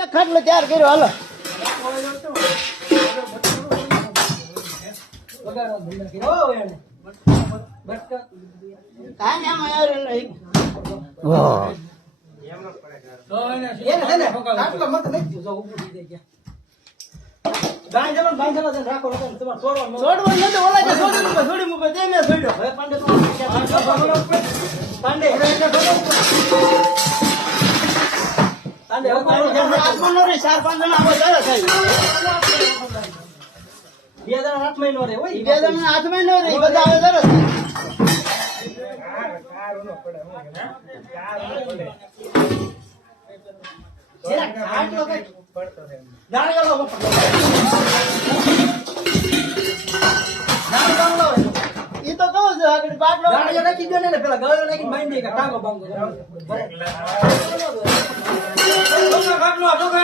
ખાટલો તૈયાર કર્યો હાલો કાંઈ આમાં યાર ઈ તો કહું છું આગળ બાટલો નાખી દો ને પેલા ગળો નાખી બાંધી ટાંગો બાંગો ખાટલો આપણો